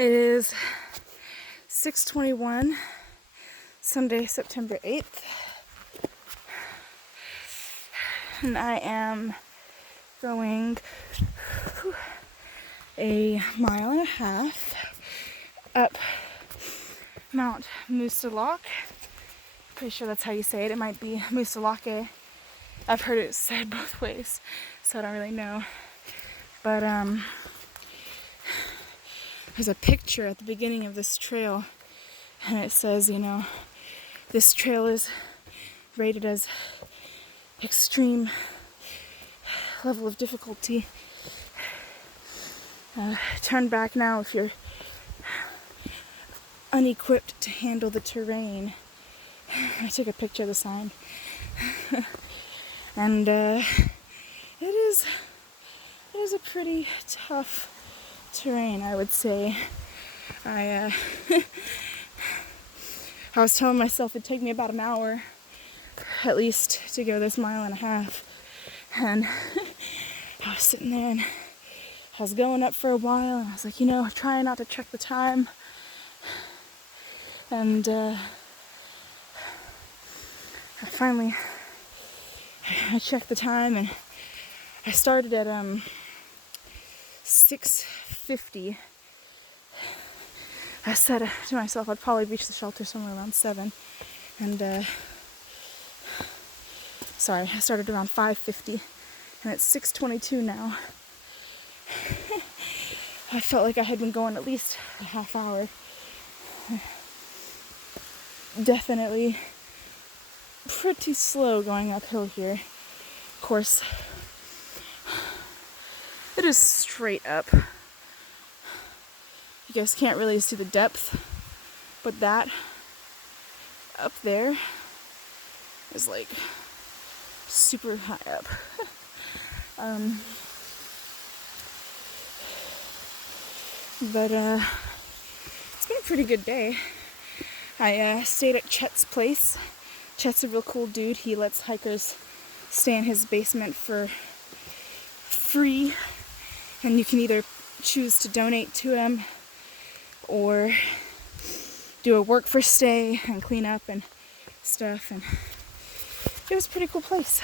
It is 6:21, Sunday, September 8th, and I am going a mile and a half up Mount Moosilauke. Pretty sure that's how you say it. It might be Moosilauke. I've heard it said both ways, so I don't really know. But there's a picture at the beginning of this trail, and it says, this trail is rated as extreme level of difficulty. Turn back now if you're unequipped to handle the terrain. I took a picture of the sign. And it is a pretty tough terrain, I would say. I was telling myself it'd take me about an hour at least to go this mile and a half, and I was sitting there and I was going up for a while, and I was like, trying not to check the time, and I checked the time, and I started at 6:50. I said to myself I'd probably reach the shelter somewhere around 7, and I started around 5:50, and it's 6:22 now. I felt like I had been going at least a half hour. Definitely pretty slow going uphill here. Of course, it is straight up. You guys can't really see the depth, but that up there is like super high up. But it's been a pretty good day. I stayed at Chet's place. Chet's a real cool dude. He lets hikers stay in his basement for free, and you can either choose to donate to him or do a work for stay and clean up and stuff, and it was a pretty cool place.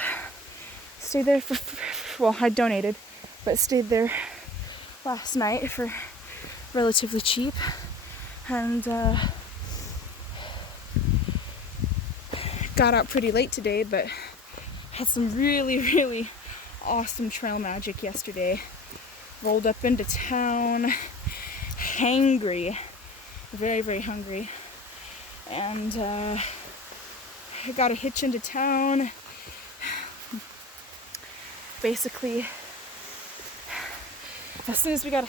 Stayed there I donated, but stayed there last night for relatively cheap, and got out pretty late today, but had some really, really awesome trail magic yesterday. Rolled up into town, hangry, very, very hungry, and I got a hitch into town. Basically, as soon as we got a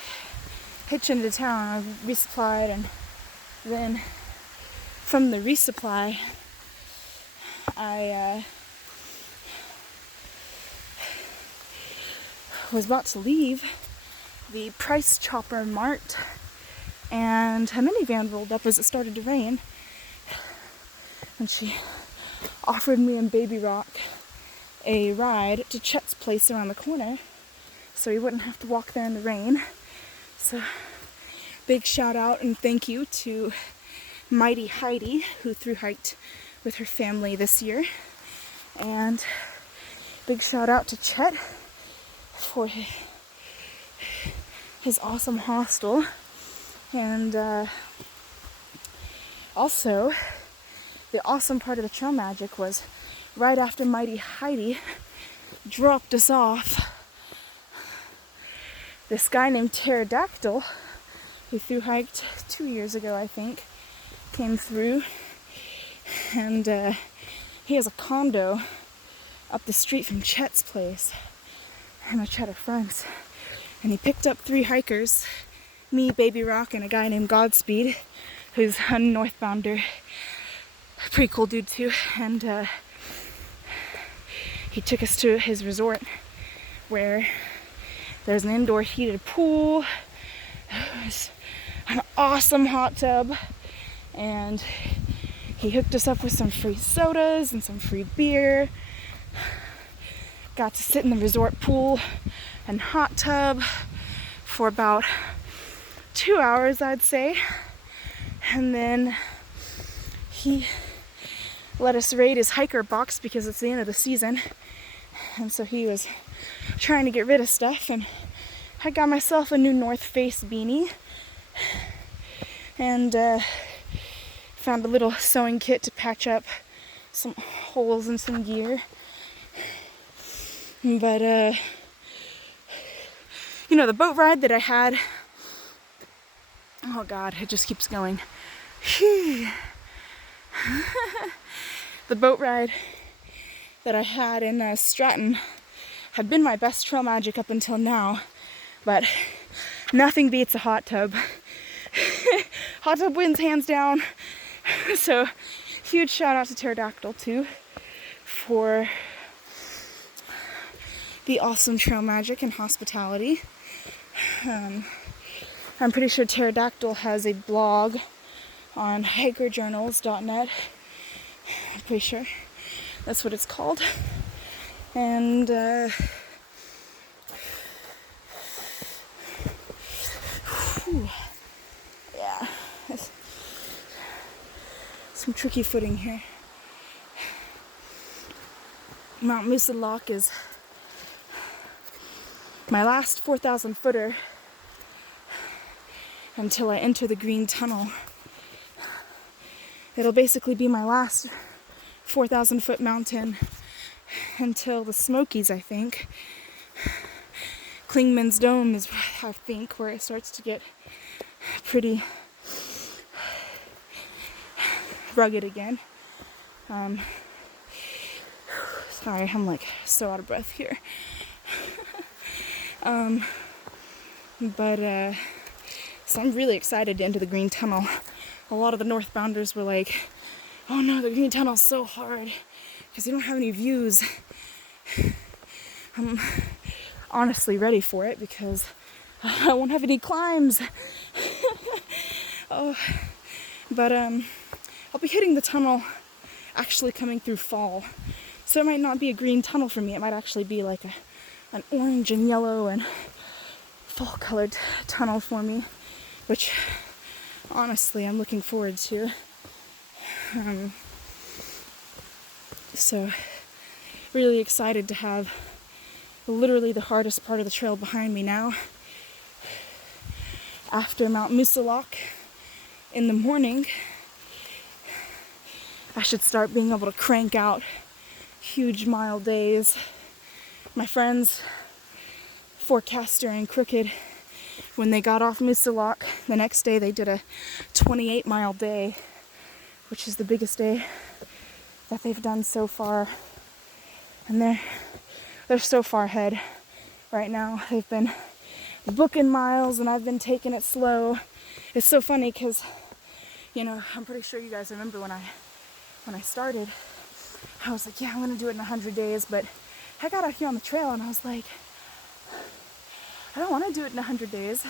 hitch into town, I resupplied, and then from the resupply, I was about to leave the Price Chopper Mart, and a minivan rolled up as it started to rain, and she offered me and Baby Rock a ride to Chet's place around the corner so we wouldn't have to walk there in the rain. So big shout out and thank you to Mighty Heidi, who thru hiked with her family this year, and big shout out to Chet for his awesome hostel. And also, the awesome part of the trail magic was right after Mighty Heidi dropped us off, this guy named Pterodactyl, who thru hiked 2 years ago, I think, came through, and he has a condo up the street from Chet's place. Him and Chet are friends. And he picked up 3 hikers, me, Baby Rock, and a guy named Godspeed, who's a northbounder. Pretty cool dude too. And he took us to his resort where there's an indoor heated pool, there's an awesome hot tub, and he hooked us up with some free sodas and some free beer. Got to sit in the resort pool and hot tub for about 2 hours, I'd say. And then he let us raid his hiker box because it's the end of the season. And so he was trying to get rid of stuff, and I got myself a new North Face beanie and found a little sewing kit to patch up some holes in some gear. But you know, the boat ride that I had, oh god, it just keeps going. The boat ride that I had in Stratton had been my best trail magic up until now, but nothing beats a hot tub. Hot tub wins hands down. So huge shout out to Pterodactyl too for the awesome trail magic and hospitality. I'm pretty sure Pterodactyl has a blog on hikerjournals.net. I'm pretty sure that's what it's called. And yeah, some tricky footing here. Mount Moosilauke is my last 4,000 footer until I enter the green tunnel. It'll basically be my last 4,000 foot mountain until the Smokies, I think. Klingman's Dome is, I think, where it starts to get pretty rugged again. Sorry, I'm like so out of breath here. So I'm really excited to enter the green tunnel. A lot of the northbounders were like, oh no, the green tunnel's so hard because you don't have any views. I'm honestly ready for it because I won't have any climbs. But I'll be hitting the tunnel actually coming through fall. So it might not be a green tunnel for me. It might actually be like an orange and yellow and fall colored tunnel for me, which honestly I'm looking forward to. So really excited to have literally the hardest part of the trail behind me now. After Mount Moosilauke in the morning, I should start being able to crank out huge mile days. My friends, Forecaster and Crooked, when they got off Moosilauke, the next day they did a 28-mile day, which is the biggest day that they've done so far. And they're so far ahead right now. They've been booking miles and I've been taking it slow. It's so funny because, you know, I'm pretty sure you guys remember when I started, I was like, yeah, I'm gonna do it in 100 days, but I got out here on the trail and I was like, I don't want to do it in 100 days.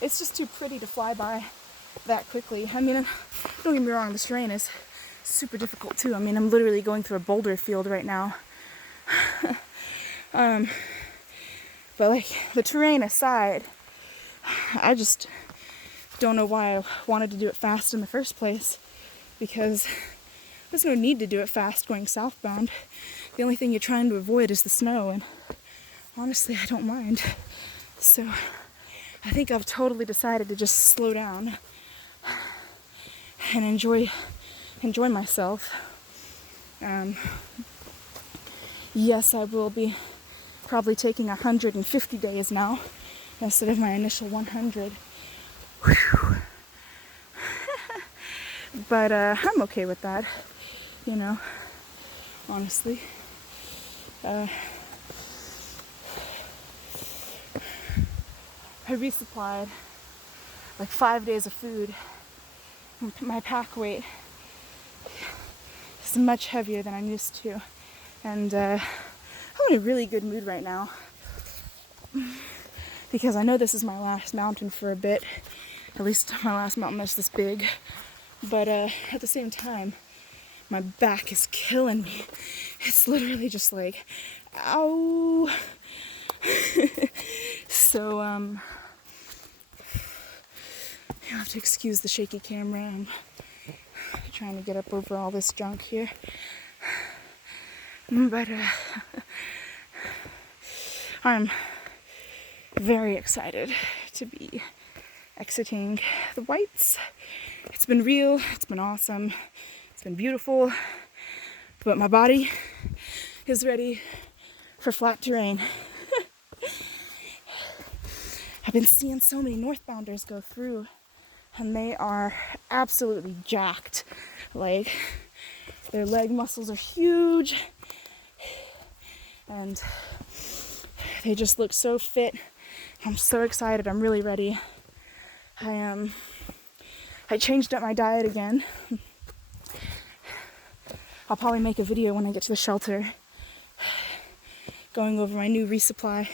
It's just too pretty to fly by that quickly. I mean, don't get me wrong, this terrain is super difficult too. I mean, I'm literally going through a boulder field right now. But like, the terrain aside, I just don't know why I wanted to do it fast in the first place, because there's no need to do it fast going southbound. The only thing you're trying to avoid is the snow, and honestly, I don't mind. So I think I've totally decided to just slow down and enjoy myself. Yes, I will be probably taking 150 days now instead of my initial 100. Whew. But I'm okay with that, you know, honestly. I resupplied like 5 days of food. My pack weight is much heavier than I'm used to. And I'm in a really good mood right now. Because I know this is my last mountain for a bit. At least my last mountain that's this big. But at the same time, my back is killing me. It's literally just like, ow. So, have to excuse the shaky camera. I'm trying to get up over all this junk here. But I'm very excited to be exiting the whites. It's been real, it's been awesome, it's been beautiful, but my body is ready for flat terrain. I've been seeing so many northbounders go through, and they are absolutely jacked. Like, their leg muscles are huge, and they just look so fit. I'm so excited. I'm really ready. I changed up my diet again. I'll probably make a video when I get to the shelter going over my new resupply.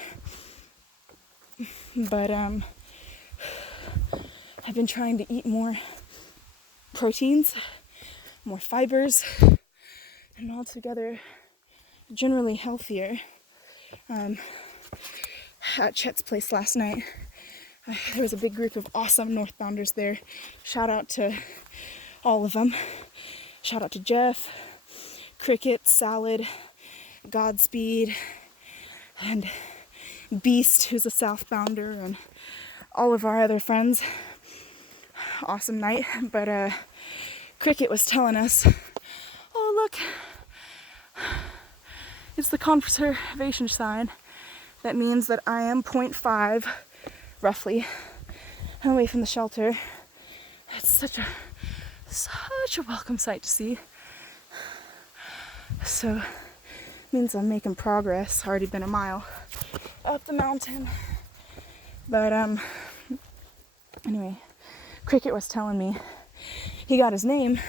But I've been trying to eat more proteins, more fibers, and altogether generally healthier. At Chet's place last night, there was a big group of awesome northbounders there. Shout out to all of them. Shout out to Jeff, Cricket, Salad, Godspeed, and Beast, who's a southbounder, and all of our other friends. Awesome night. But Cricket was telling us, oh look, it's the conservation sign. That means that I am 0.5 roughly away from the shelter. It's such a welcome sight to see. So it means I'm making progress. Already been a mile up the mountain. But anyway, Cricket was telling me he got his name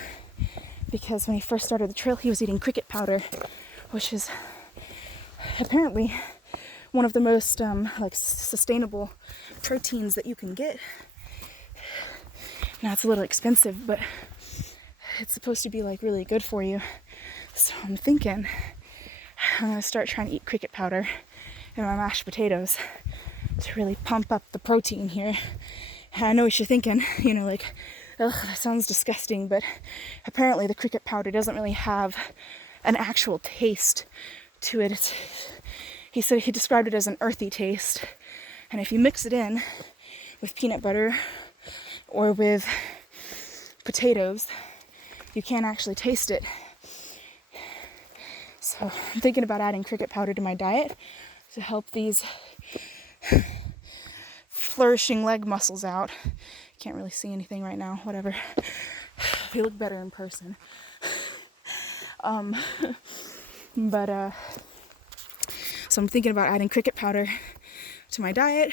because when he first started the trail he was eating cricket powder, which is apparently one of the most sustainable proteins that you can get. Now it's a little expensive, but it's supposed to be really good for you. So I'm thinking I'm gonna start trying to eat cricket powder in my mashed potatoes to really pump up the protein here. And I know what you're thinking, ugh, that sounds disgusting, but apparently the cricket powder doesn't really have an actual taste to it. He said he described it as an earthy taste, and if you mix it in with peanut butter or with potatoes, you can't actually taste it. So I'm thinking about adding cricket powder to my diet to help these flourishing leg muscles out. Can't really see anything right now, whatever. They look better in person. So I'm thinking about adding cricket powder to my diet,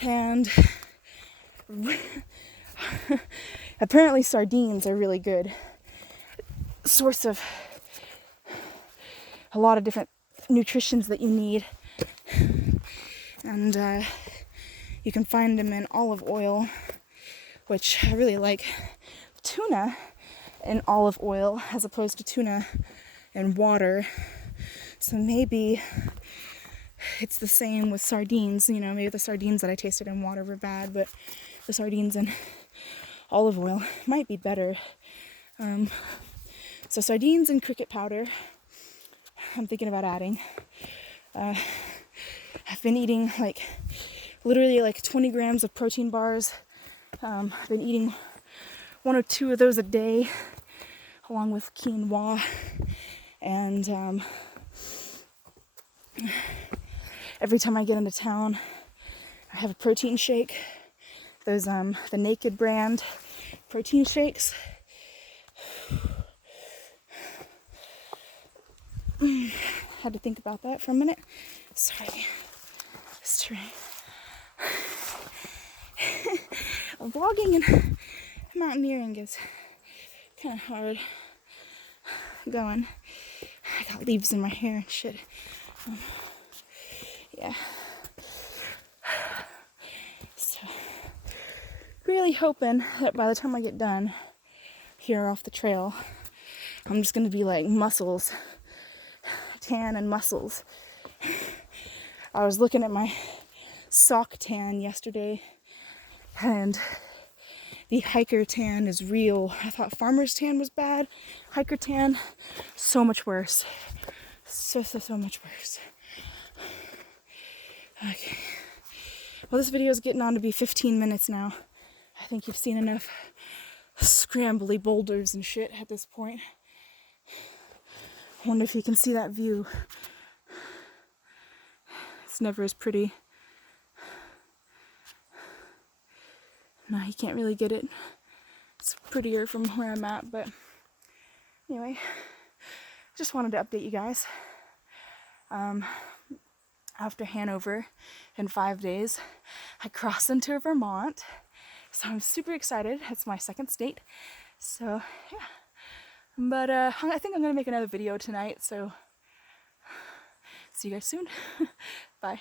and apparently sardines are really good source of a lot of different nutritions that you need, and you can find them in olive oil, which I really like. Tuna in olive oil as opposed to tuna in water. So maybe it's the same with sardines. Maybe the sardines that I tasted in water were bad, but the sardines in olive oil might be better. So sardines and cricket powder, I'm thinking about adding. I've been eating literally 20 grams of protein bars. I've been eating 1 or 2 of those a day, along with quinoa, and every time I get into town, I have a protein shake. Those the Naked brand protein shakes. Had to think about that for a minute. Sorry. This terrain. Vlogging and mountaineering is kind of hard going. I got leaves in my hair and shit. Yeah. So, really hoping that by the time I get done here off the trail, I'm just gonna be muscles, tan and muscles. I was looking at my sock tan yesterday, and the hiker tan is real. I thought farmer's tan was bad. Hiker tan, so much worse. So much worse. Okay. Well, this video is getting on to be 15 minutes now. I think you've seen enough scrambly boulders and shit at this point. I wonder if you can see that view. It's never as pretty. No, you can't really get it. It's prettier from where I'm at, but anyway, just wanted to update you guys. After Hanover in 5 days, I cross into Vermont, so I'm super excited. It's my second state, so yeah. But I think I'm gonna make another video tonight, so see you guys soon. Bye.